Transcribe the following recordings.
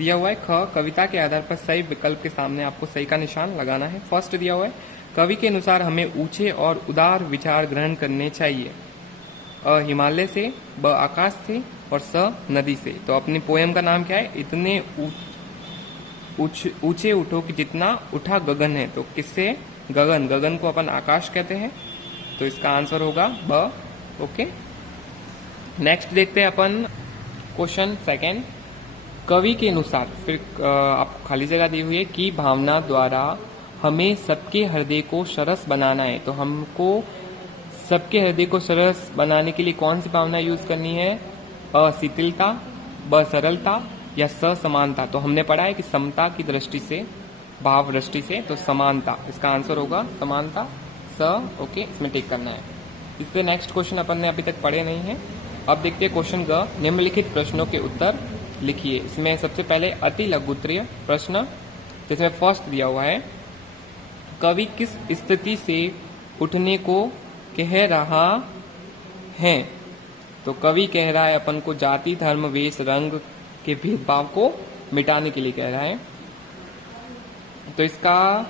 दिया हुआ है ख, कविता के आधार पर सही विकल्प के सामने आपको सही का निशान लगाना है। फर्स्ट दिया हुआ है कवि के अनुसार हमें ऊंचे और उदार विचार ग्रहण करने चाहिए। अ हिमालय से, ब आकाश से और स नदी से। तो अपनी पोएम का नाम क्या है? इतने ऊंचे उठो कि जितना उठा गगन है। तो किससे? गगन। गगन को अपन आकाश कहते हैं, तो इसका आंसर होगा ब। ओके, नेक्स्ट देखते हैं अपन क्वेश्चन सेकंड। कवि के अनुसार, फिर आपको खाली जगह दी हुई है कि भावना द्वारा हमें सबके हृदय को सरस बनाना है। तो हमको सबके हृदय को सरस बनाने के लिए कौन सी भावना यूज करनी है? अ शिथिलता, ब सरलता या स समानता। तो हमने पढ़ा है कि समता की दृष्टि से, भाव दृष्टि से, तो समानता इसका आंसर होगा, समानता स। ओके, इसमें टिक करना है। इससे नेक्स्ट क्वेश्चन अपन ने अभी तक पढ़े नहीं है। अब देखते हैं क्वेश्चन ग, निम्नलिखित प्रश्नों के उत्तर लिखिए। इसमें सबसे पहले अति लघुत्तरीय प्रश्न, जिसमें फर्स्ट दिया हुआ है कवि किस स्थिति से उठने को कह रहा है? तो कवि कह रहा है अपन को जाति, धर्म, वेश, रंग के भेदभाव को मिटाने के लिए कह रहा है। तो इसका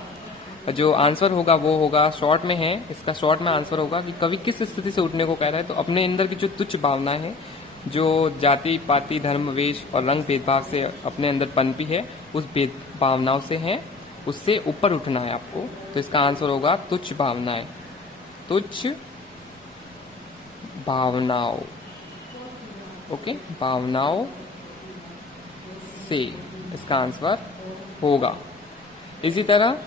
जो आंसर होगा वो होगा, शॉर्ट में है, इसका शॉर्ट में आंसर होगा कि कवि किस स्थिति से उठने को कह रहा है। तो अपने अंदर की जो तुच्छ भावनाएं हैं, जो जाति पाति, धर्म, वेश और रंग भेदभाव से अपने अंदर पनपी है, उस भेद भावनाओं से है, उससे ऊपर उठना है आपको। तो इसका आंसर होगा तुच्छ भावनाएं, तुच्छ भावनाओं। ओके, भावनाओं से इसका आंसर होगा। इसी तरह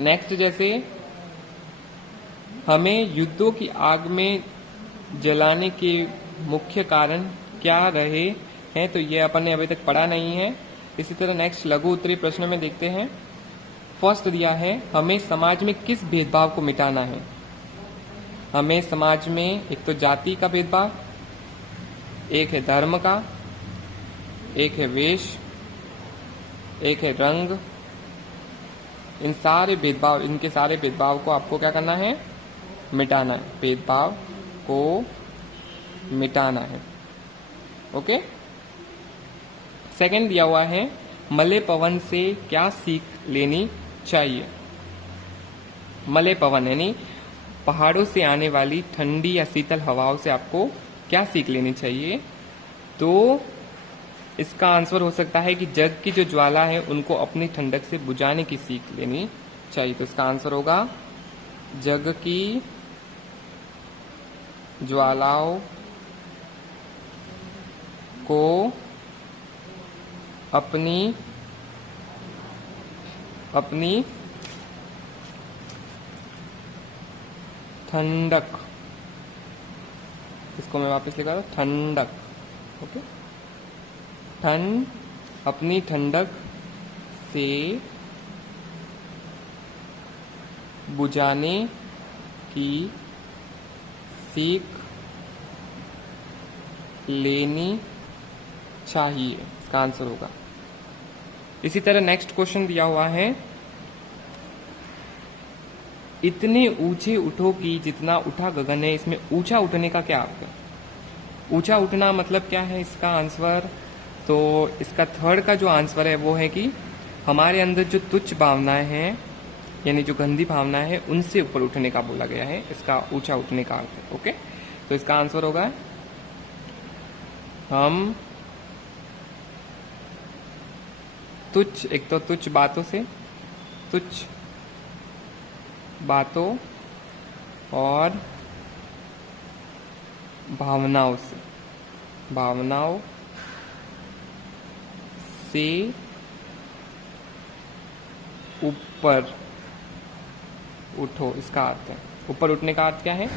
नेक्स्ट, जैसे हमें युद्धों की आग में जलाने के मुख्य कारण क्या रहे हैं? तो ये अपन ने अभी तक पढ़ा नहीं है। इसी तरह नेक्स्ट लघु उत्तरीय प्रश्न में देखते हैं। फर्स्ट दिया है हमें समाज में किस भेदभाव को मिटाना है? हमें समाज में एक तो जाति का भेदभाव, एक है धर्म का, एक है वेश, एक है रंग। इन सारे भेदभाव, इनके सारे भेदभाव को आपको क्या करना है? मिटाना है। भेदभाव को मिटाना है। ओके, सेकंड दिया हुआ है मलय पवन से क्या सीख लेनी चाहिए? मलय पवन यानी पहाड़ों से आने वाली ठंडी या शीतल हवाओं से आपको क्या सीख लेनी चाहिए? तो इसका आंसर हो सकता है कि जग की जो ज्वाला है उनको अपनी ठंडक से बुझाने की सीख लेनी चाहिए। तो इसका आंसर होगा जग की ज्वालाओं को अपनी ठंडक, इसको मैं वापस लिखा था, ठंडक। ओके, अपनी ठंडक से बुझाने की सीख लेनी चाहिए। इसका आंसर होगा। इसी तरह नेक्स्ट क्वेश्चन दिया हुआ है इतने ऊंचे उठो कि जितना उठा गगन है। इसमें ऊंचा उठने का क्या अर्थ है? ऊंचा उठना मतलब क्या है? इसका आंसर, तो इसका थर्ड का जो आंसर है वो है कि हमारे अंदर जो तुच्छ भावनाएं हैं, यानी जो गंदी भावनाएं हैं, उनसे ऊपर उठने का बोला गया है। इसका ऊंचा उठने का अर्थ है। ओके, तो इसका आंसर होगा हम तुच्छ, एक तो तुच्छ बातों से, तुच्छ बातों और भावनाओं से, भावनाओं से ऊपर उठो। इसका अर्थ है, ऊपर उठने का अर्थ क्या है?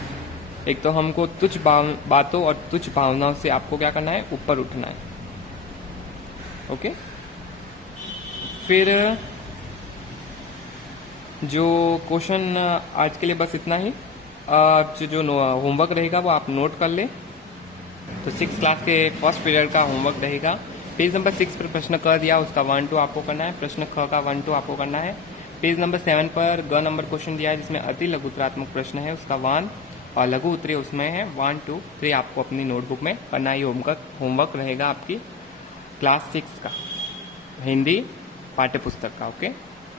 एक तो हमको तुच्छ बातों और तुच्छ भावनाओं से आपको क्या करना है? ऊपर उठना है। ओके, फिर जो क्वेश्चन आज के लिए बस इतना ही। जो होमवर्क रहेगा वो आप नोट कर ले। तो 6th क्लास के फर्स्ट पीरियड का होमवर्क रहेगा। पेज नंबर 6 पर प्रश्न क दिया, उसका 1 2 आपको करना है। प्रश्न ख का 1 2 आपको करना है। पेज नंबर 7 पर ग नंबर क्वेश्चन दिया है, जिसमें अति लघु उत्तरात्मक प्रश्न है, उसका 1 और लघु उत्तरीय उसमें है 1 2 3 आपको अपनी नोटबुक में करना ही होमवर्क रहेगा आपकी। क्लास 6 का हिंदी पाठ्य पुस्तक का। ओके।